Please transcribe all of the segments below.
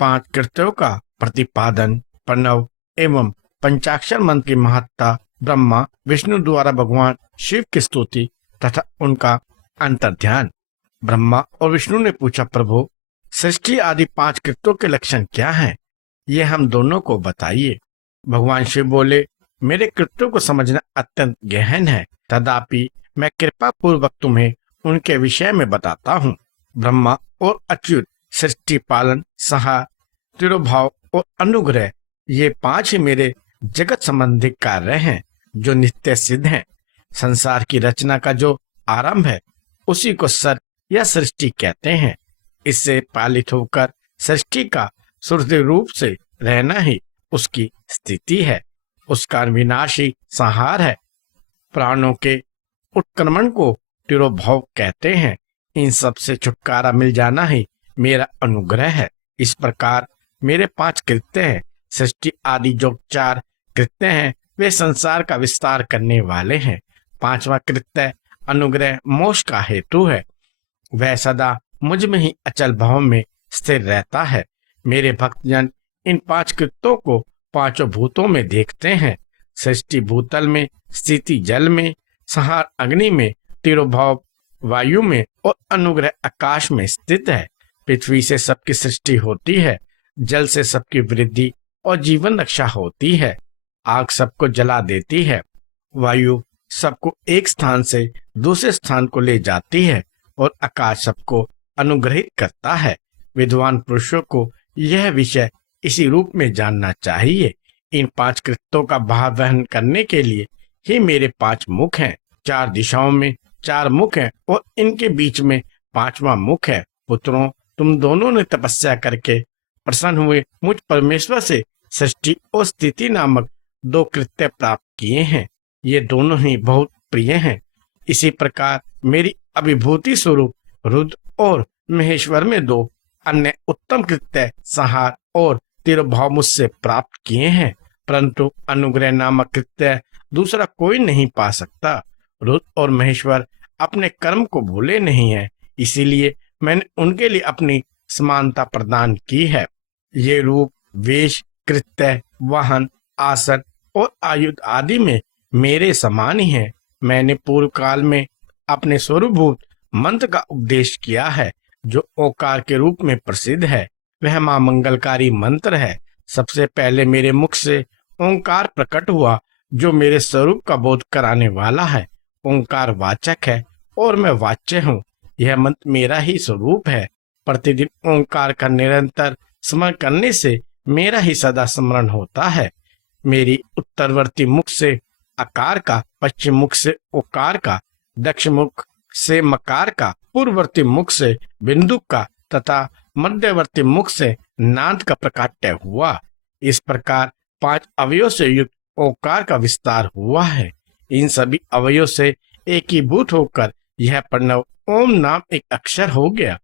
5 कृत्यों का प्रतिपादन, प्रणव एवं पंचाक्षर मंत्र की महत्ता, ब्रह्मा विष्णु द्वारा भगवान शिव की स्तुति तथा उनका अंतर्ध्यान। ब्रह्मा और विष्णु ने पूछा, प्रभु सृष्टि आदि 5 कृत्यों के लक्षण क्या हैं? ये हम दोनों को बताइए। भगवान शिव बोले, मेरे कृत्यों को समझना अत्यंत गहन है, तथापि मैं कृपा पूर्वक तुम्हें उनके विषय में बताता हूँ। ब्रह्मा और अच्युत सृष्टि, पालन, संहार, तिरोभाव और अनुग्रह, ये 5 ही मेरे जगत संबंधी कार्य हैं जो नित्य सिद्ध हैं। संसार की रचना का जो आरंभ है उसी को सर्ग या सृष्टि कहते हैं। इससे पालित होकर सृष्टि का सुदृढ़ रूप से रहना ही उसकी स्थिति है, उसका विनाशी संहार है। प्राणों के उत्क्रमण को तिरोभाव कहते हैं। इन सब से छुटकारा मिल जाना ही मेरा अनुग्रह है। इस प्रकार मेरे 5 कृत्य हैं। सृष्टि आदि जो 4 कृत्य हैं वे संसार का विस्तार करने वाले हैं। 5वां कृत्य अनुग्रह मोक्ष का हेतु है। वह सदा मुझ में ही अचल भाव में स्थिर रहता है। मेरे भक्तजन इन 5 कृत्यों को 5 भूतों में देखते हैं। सृष्टि भूतल में, स्थिति जल में, संहार अग्नि में, तिरोभाव वायु में और अनुग्रह आकाश में स्थित है। पृथ्वी से सबकी सृष्टि होती है, जल से सबकी वृद्धि और जीवन रक्षा होती है, आग सबको जला देती है, वायु सबको एक स्थान से दूसरे स्थान को ले जाती है और आकाश सबको अनुग्रहित करता है। विद्वान पुरुषों को यह विषय इसी रूप में जानना चाहिए। इन 5 कृत्यों का भार वहन करने के लिए ही मेरे 5 मुख हैं। 4 दिशाओं में 4 मुख हैं और इनके बीच में 5वां मुख है। पुत्रों, तुम दोनों ने तपस्या करके प्रसन्न हुए मुझ परमेश्वर से सृष्टि और स्थिति नामक 2 कृत्य प्राप्त किए हैं। ये दोनों ही बहुत प्रिय हैं। इसी प्रकार मेरी अभिभूति स्वरूप रुद्र और महेश्वर में 2 अन्य उत्तम कृत्य संहार और तिरोभाव मुझसे प्राप्त किए हैं, परंतु अनुग्रह नामक कृत्य दूसरा कोई नहीं पा सकता। रुद्र और महेश्वर अपने कर्म को भूले नहीं है, इसीलिए मैंने उनके लिए अपनी समानता प्रदान की है। ये रूप, वेश, कृत्य, वाहन, आसन और आयुध आदि में मेरे समान ही है। मैंने पूर्व काल में अपने स्वरूपभूत मंत्र का उपदेश किया है जो ओंकार के रूप में प्रसिद्ध है। वह मां मंगलकारी मंत्र है। सबसे पहले मेरे मुख से ओंकार प्रकट हुआ जो मेरे स्वरूप का बोध कराने वाला है। ओंकार वाचक है और मैं वाच्य हूँ। यह मंत्र मेरा ही स्वरूप है। प्रतिदिन ओंकार का निरंतर स्मरण करने से मेरा ही सदा स्मरण होता है। मेरी उत्तरवर्ती मुख से आकार का, पश्चिम मुख से ओकार का, दक्षिण मुख से मकार का, पूर्ववर्ती मुख से बिंदु का तथा मध्यवर्ती मुख से नाद का प्रकाट्य हुआ। इस प्रकार 5 अवयवों से युक्त ओकार का विस्तार हुआ है। इन सभी अवयवों से एकीभूत होकर यह प्रणव ओम नाम एक अक्षर हो गया।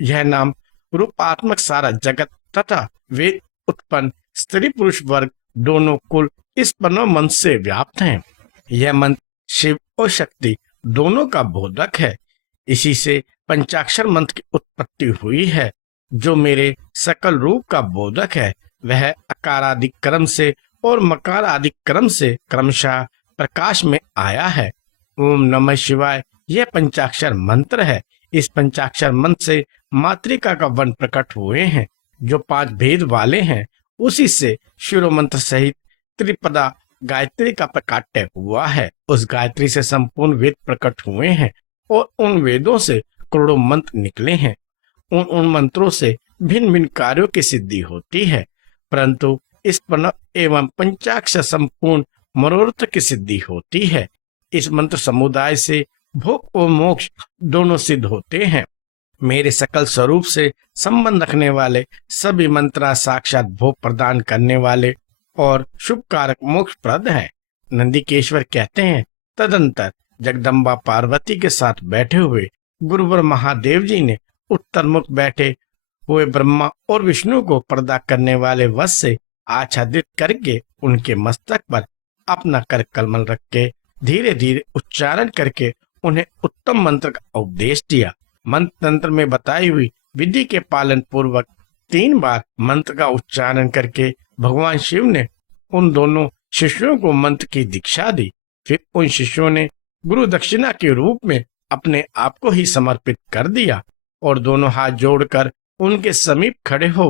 यह नाम रूपात्मक सारा जगत तथा वेद उत्पन्न स्त्री पुरुष वर्ग दोनों कुल इस प्रणव मंत्र से व्याप्त हैं। यह मंत्र शिव और शक्ति दोनों का बोधक है। इसी से पंचाक्षर मंत्र की उत्पत्ति हुई है जो मेरे सकल रूप का बोधक है। वह अकारादि क्रम से और मकार आदि क्रम से क्रमशः प्रकाश में आया है। ओम नमः शिवाय यह पंचाक्षर मंत्र है। इस पंचाक्षर मंत्र से मातृका का वर्ण प्रकट हुए हैं जो 5 भेद वाले हैं। उसी से शिरो मंत्र सहित त्रिपदा गायत्री का प्रकाट्य हुआ है। उस गायत्री से संपूर्ण वेद प्रकट हुए हैं और उन वेदों से करोड़ों मंत्र निकले हैं। उन मंत्रों से भिन्न भिन्न कार्यों की सिद्धि होती है, परंतु इस प्रणव एवं पंचाक्षर संपूर्ण मनोरथ की सिद्धि होती है। इस मंत्र समुदाय से भोग और मोक्ष दोनों सिद्ध होते हैं। मेरे सकल स्वरूप से संबंध रखने वाले सभी मंत्र साक्षात भोग प्रदान करने वाले और शुभ कारक मोक्ष प्रद है। नंदिकेश्वर कहते हैं, तदंतर जगदम्बा पार्वती के साथ बैठे हुए गुरुवर महादेव जी ने उत्तर मुख बैठे हुए ब्रह्मा और विष्णु को पर्दा करने वाले वस्त्र से आच्छादित करके उनके मस्तक पर अपना कर कमल रख के धीरे धीरे उच्चारण करके उन्हें उत्तम मंत्र का उपदेश दिया। मंत्र तंत्र में बताई हुई विधि के पालन पूर्वक 3 बार मंत्र का उच्चारण करके भगवान शिव ने उन दोनों शिष्यों को मंत्र की दीक्षा दी। फिर उन शिष्यों ने गुरु दक्षिणा के रूप में अपने आप को ही समर्पित कर दिया और दोनों हाथ जोड़कर उनके समीप खड़े हो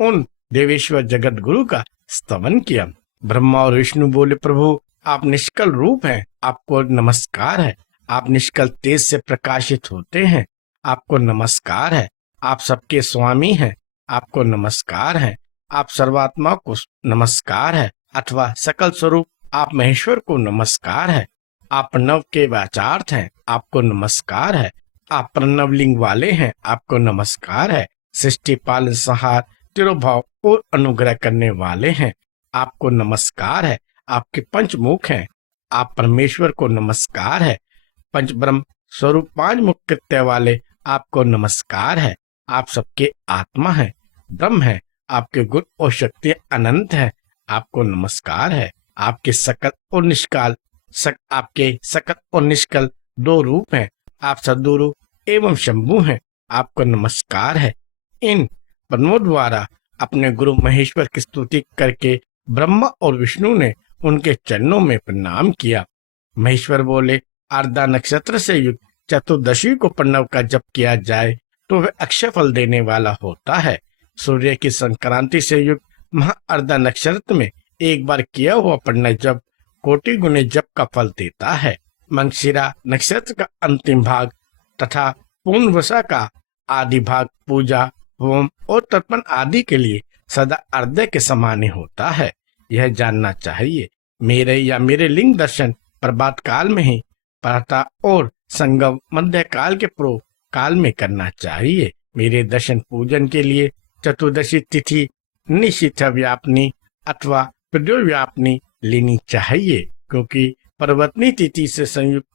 उन देवेश्वर जगत गुरु का स्तवन किया। ब्रह्मा और विष्णु बोले, प्रभु आप निष्कल रूप हैं, आपको नमस्कार है। आप निष्कल तेज से प्रकाशित होते हैं, आपको नमस्कार है। आप सबके स्वामी हैं, आपको नमस्कार है। आप सर्वात्मा को नमस्कार है, अथवा सकल स्वरूप आप महेश्वर को नमस्कार है। आप प्रणव के वाचार्थ हैं, आपको नमस्कार है। आप प्रणवलिंग वाले हैं, आपको नमस्कार है। सृष्टि पालन संहार तिरुभाव और अनुग्रह करने वाले हैं, आपको नमस्कार है। आपके पंचमुख हैं, आप परमेश्वर को नमस्कार है। पंच ब्रह्म स्वरूप 5 मुख कृत्य वाले आपको नमस्कार है। आप सबके आत्मा हैं, ब्रह्म है। आपके गुण और शक्ति अनंत है, आपको नमस्कार है। आपके सकल और निष्काल आपके सकल और निष्कल 2 रूप हैं, आप सद्गुरु एवं शंभु हैं, आपको नमस्कार है। इन पदों द्वारा अपने गुरु महेश्वर की स्तुति करके ब्रह्मा और विष्णु ने उनके चरणों में प्रणाम किया। महेश्वर बोले, अर्धा नक्षत्र से युक्त चतुर्दशी को प्रणव का जप किया जाए तो वह अक्षय फल देने वाला होता है। सूर्य की संक्रांति से युक्त महा अर्धा नक्षत्र में एक बार किया हुआ प्रणव जप कोटि गुने जप का फल देता है। मंगशिरा नक्षत्र का अंतिम भाग तथा पूर्णवसा का आदि भाग पूजा, होम और तर्पण आदि के लिए सदा अर्धे के समान ही होता है। यह जानना चाहिए। मेरे लिंग दर्शन प्रभात काल में ही प्रातः और संगम मध्य काल के पूर्व काल में करना चाहिए। मेरे दर्शन पूजन के लिए चतुर्दशी तिथि निशिथ व्यापनी अथवा प्रद्यो व्यापनी लेनी चाहिए, क्योंकि पर्वतनी तिथि से संयुक्त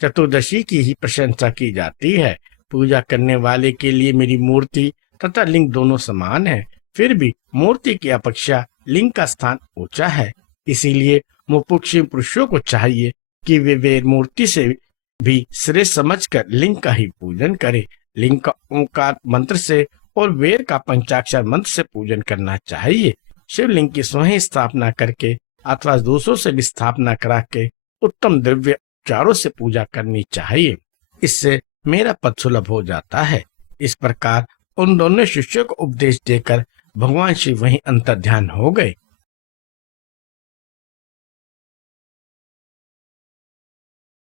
चतुर्दशी की ही प्रशंसा की जाती है। पूजा करने वाले के लिए मेरी मूर्ति तथा लिंग दोनों समान है, फिर भी मूर्ति की अपेक्षा लिंग का स्थान ऊंचा है। इसीलिए मुमुक्षु पुरुषों को चाहिए कि वे वेद मूर्ति से भी श्रेष्ठ समझकर लिंग का ही पूजन करें। लिंग का ओंकार मंत्र से और वेद का पंचाक्षर मंत्र से पूजन करना चाहिए। शिवलिंग की स्वयं स्थापना करके अथवा दूसरों से भी स्थापना करा के उत्तम द्रव्य उपचारों से पूजा करनी चाहिए। इससे मेरा पद सुलभ हो जाता है। इस प्रकार उन दोनों शिष्यों को उपदेश देकर भगवान शिव वहीं अंतर्ध्यान हो गए।